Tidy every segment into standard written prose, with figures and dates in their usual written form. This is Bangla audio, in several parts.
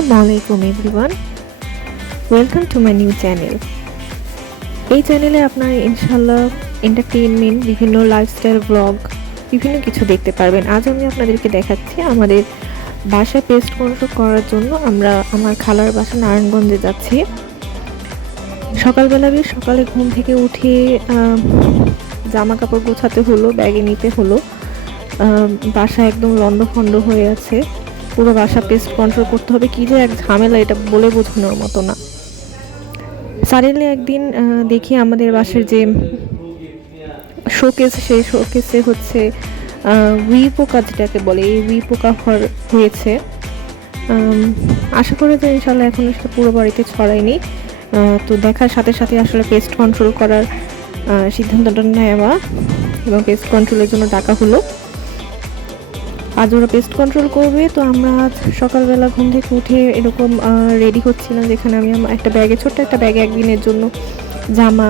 আসসালামু আলাইকুম everyone, welcome to my new channel. এই চ্যানেলে আপনারা ইনশাল্লাহ এন্টারটেইনমেন্ট, বিভিন্ন লাইফস্টাইল ব্লগ, বিভিন্ন কিছু দেখতে পারবেন। আজ আমি আপনাদেরকে দেখাচ্ছি আমাদের বাসায় পেস্ট কন্ট্রোল করার জন্য আমরা আমার খালার বাসা নারায়ণগঞ্জে যাচ্ছি। সকালে ঘুম থেকে উঠে জামা কাপড় গোছাতে হলো, ব্যাগে নিতে হলো। বাসা একদম লন্ডভন্ড হয়ে আছে, পুরো বাসা পেস্ট কন্ট্রোল করতে হবে। কী যে এক ঝামেলা, এটা বলে বোঝানোর মতো না। সাডেনলি একদিন দেখি আমাদের বাসার যে শোকেস, সেই শোকেসে হচ্ছে উই পোকা, যেটাকে বলে, এই উই পোকা হয়েছে। আশা করি যে ইনশাল্লাহ এখনও সেটা পুরো বাড়িতে ছড়ায়নি। তো দেখার সাথে সাথে আসলে পেস্ট কন্ট্রোল করার সিদ্ধান্তটা নেওয়া এবং পেস্ট কন্ট্রোলের জন্য ডাকা হলো। আজ ওরা পেস্ট কন্ট্রোল করবে। তো আমরা সকালবেলা ঘুম থেকে উঠে এরকম রেডি হচ্ছিলাম, যেখানে আমি একটা ব্যাগে, ছোট্ট একটা ব্যাগে একদিনের জন্য জামা,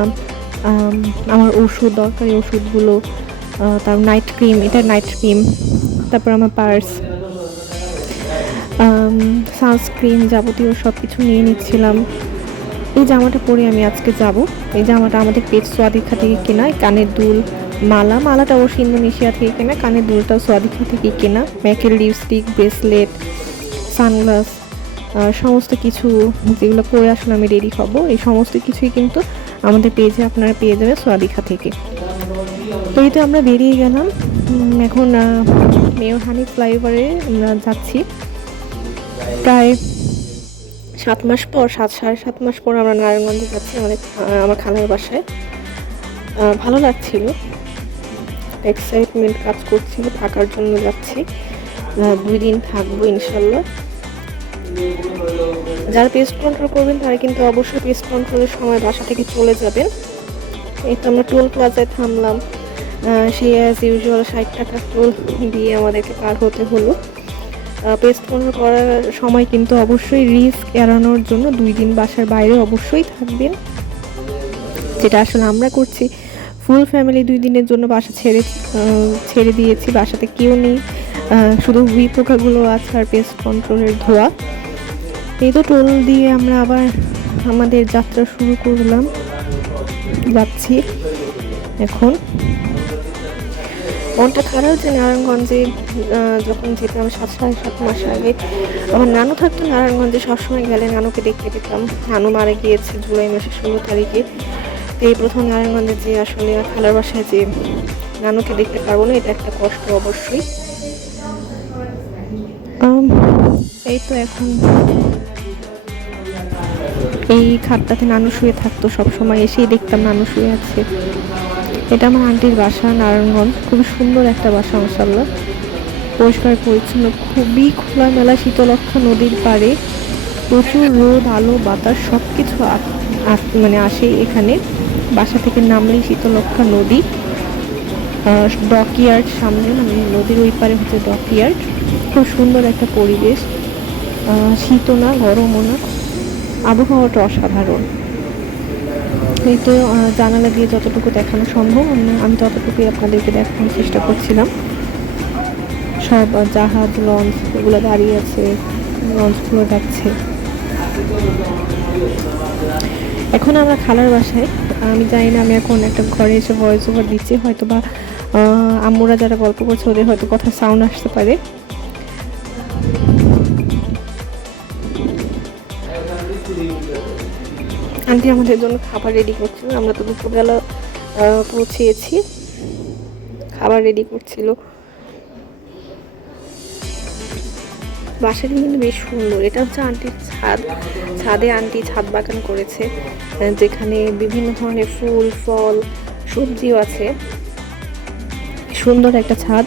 আমার ওষুধ, দরকারি ওষুধগুলো, তারপর নাইট ক্রিম, এটা নাইট ক্রিম, তারপর আমার পার্স, সানস্ক্রিন, যাবতীয় সব কিছু নিয়ে নিচ্ছিলাম। এই জামাটা পরে আমি আজকে যাব। এই জামাটা আমাদের পেজ সোয়াদিখা থেকে কেনা। কানের দুল, মালাটা অবশ্য ইন্দোনেশিয়া থেকে কেনা, কানের দুলটাও সোয়াদিখা থেকে কেনা। ম্যাকের লিপস্টিক, ব্রেসলেট, সানগ্লাস, সমস্ত কিছু যেগুলো পরে আসলে আমি রেডি হব, এই সমস্ত কিছুই কিন্তু আমাদের পেজে আপনারা পেয়ে যাবেন সোয়াদিখা থেকে। তো এই তো আমরা বেরিয়ে গেলাম। এখন মেয়র হানি ফ্লাইওভারে আমরা যাচ্ছি। প্রায় 7 মাস পর, সাড়ে সাত মাস পর আমরা নারায়ণগঞ্জে যাচ্ছি আমার খালার বাসায়। ভালো লাগছিল, এক্সাইটমেন্ট কাজ করছিল, থাকার জন্য যাচ্ছি। 2 দিন থাকবো ইনশাল্লাহ। যারা পেস্ট কন্ট্রোল করবেন তারা কিন্তু অবশ্যই পেস্ট কন্ট্রোলের সময় বাসা থেকে চলে যাবেন। এই তো আমরা টোল প্লাজায় থামলাম। সেই অ্যাজ ইউজুয়াল 60 টাকা টোল দিয়ে আমাদেরকে পার হতে হলো। পেস্ট কন্ট্রোল করার সময় কিন্তু অবশ্যই রিস্ক এড়ানোর জন্য 2 দিন বাসার বাইরে অবশ্যই থাকবেন, যেটা আসলে আমরা করছি। ফুল ফ্যামিলি 2 দিনের জন্য বাসা ছেড়ে দিয়েছি। বাসাতে কেউ নেই, শুধু উই পোকাগুলো আছে আর পেস্ট কন্ট্রোলের ধোয়া। এই তো টোল দিয়ে আমরা আবার আমাদের যাত্রা শুরু করলাম, যাচ্ছি এখন। মনটা খারাপ যে নারায়ণগঞ্জে যখন যেতাম 7 মাস আগে, আমার নানু থাকতো নারায়ণগঞ্জে। সবসময় গেলে নানুকে দেখতে পেতাম। নানু মারা গিয়েছে জুলাই মাসের 16 তারিখে। এই প্রথম নারায়ণগঞ্জে যে আসলে খালার বাসায় যে নানুকে দেখতে পারবো না, এটা একটা কষ্ট অবশ্যই। এই তো এখন এই খাটটাতে নানু শুয়ে থাকতো, সবসময় এসেই দেখতাম নানু শুয়ে আছে। এটা আমার আন্টির বাসা নারায়ণগঞ্জ। খুবই সুন্দর একটা বাসা মাশাআল্লাহ, পরিষ্কার পরিচ্ছন্ন, খুবই খোলামেলা, শীতলক্ষ্যা নদীর পাড়ে। প্রচুর রোদ, আলো, বাতাস সব কিছু মানে আসে এখানে। বাসা থেকে নামলেই শীতলক্ষ্যা নদী, ডকইয়ার্ড সামনে, মানে নদীর ওই পারে হচ্ছে ডকইয়ার্ড। খুব সুন্দর একটা পরিবেশ, শীতও না গরমও না, আবহাওয়াটা অসাধারণ। এই তো জানালা দিয়ে যতটুকু দেখানো সম্ভব আমি ততটুকুই আপনাদেরকে দেখানোর চেষ্টা করছিলাম। সব জাহাজ, লঞ্চ এগুলো দাঁড়িয়ে আছে, লঞ্চগুলো যাচ্ছে। এখন আমরা খালার বাসায়। আমি জানি না, আমি এখন একটা ঘরে এসে ভয়েস ওভার দিচ্ছি, হয়তো বা আম্মুরা যারা গল্প করছে ওদের হয়তো কথার সাউন্ড আসতে পারে। আন্টি আমাদের জন্য খাবার রেডি করছিল। আমরা তো দুপুরবেলা পৌঁছেছি, খাবার রেডি করছিল। বাসাটি কিন্তু বেশ সুন্দর। এটা হচ্ছে আন্টির ছাদে আন্টি ছাদ বাগান করেছে, যেখানে বিভিন্ন ধরনের ফুল, ফল, সবজিও আছে। সুন্দর একটা ছাদ।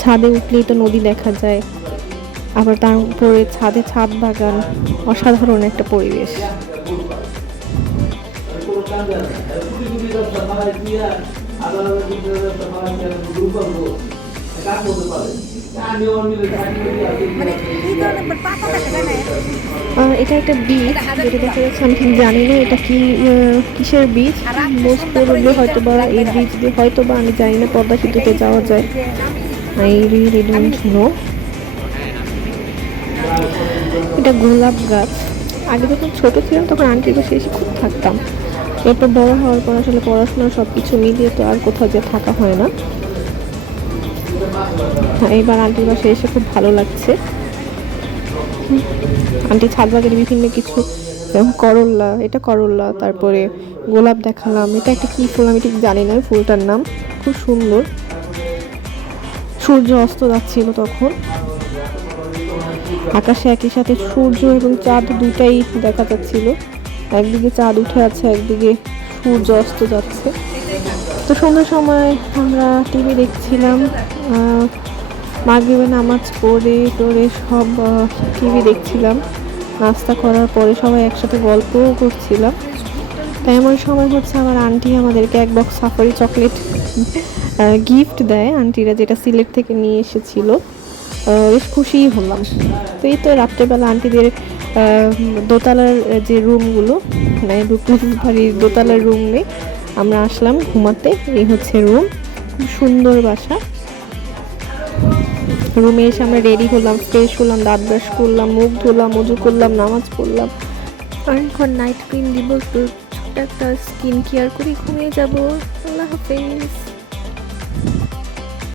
ছাদে উঠলেই তো নদী দেখা যায়, আবার তার উপরে ছাদে ছাদ বাগান, অসাধারণ একটা পরিবেশ। এটা একটা বীজ, যেটা দেখা যাচ্ছে, আমি ঠিক জানি না এটা কিসের বীজ। মোস্ট প্রবাবলি হয়তো বা এই বীজ দিয়ে হয়তো বা, আমি জানি না, পদ্মা সেতুতে যাওয়া যায়। I really don't know. এটা গোলাপ গাছ। আগে যখন ছোট ছিলাম তখন আন্টির বাসায় এসে খুব থাকতাম। এরপর বড় হওয়ার পর আসলে পড়াশোনা সব কিছু মিলিয়ে তো আর কোথাও যে থাকা হয় না। এইবার আন্টির বাসায় এসে খুব ভালো লাগছে। আন্টি ছাদ বাগানে বিভিন্ন কিছু করল্লা, এটা করল্লা, তারপরে গোলাপ দেখালাম। এটা একটা কী ফুল আমি ঠিক জানি না ফুলটার নাম, খুব সুন্দর। সূর্য অস্ত যাচ্ছিল তখন, আকাশে একই সাথে সূর্য এবং চাঁদ দুটাই দেখা যাচ্ছিল। একদিকে চাঁদ উঠে আছে, একদিকে সূর্য অস্ত যাচ্ছে। তো সন্ধ্যার সময় আমরা টিভি দেখছিলাম, মাগরিবের নামাজ পড়ে টোরে সব টিভি দেখছিলাম। নাস্তা করার পরে সবাই একসাথে গল্পও করছিলাম। তাই এমন সময় হচ্ছে আমার আন্টি আমাদেরকে এক বক্স সাফারি চকলেট গিফট দেয়, আন্টিরা যেটা সিলেট থেকে নিয়ে এসেছিল। বেশ খুশিই হলাম। তো এই তো রাত্রেবেলা আন্টিদের দোতলার যে রুমগুলো, মানে ডুপ্লেক্স বাড়ির দোতলার রুমে আমরা আসলাম ঘুমাতে। এই হচ্ছে রুম, খুব সুন্দর বাসা। রুমে এসে আমরা রেডি হলাম, ফ্রেশ হলাম, দাঁত ব্রাশ করলাম, মুখ ধুলাম, উজু করলাম, নামাজ পড়লাম। আর এখন নাইট ক্রিম দিব, একটু ছোট্ট একটা স্কিন কেয়ার করে ঘুমিয়ে যাবো। আল্লাহ হাফেজ।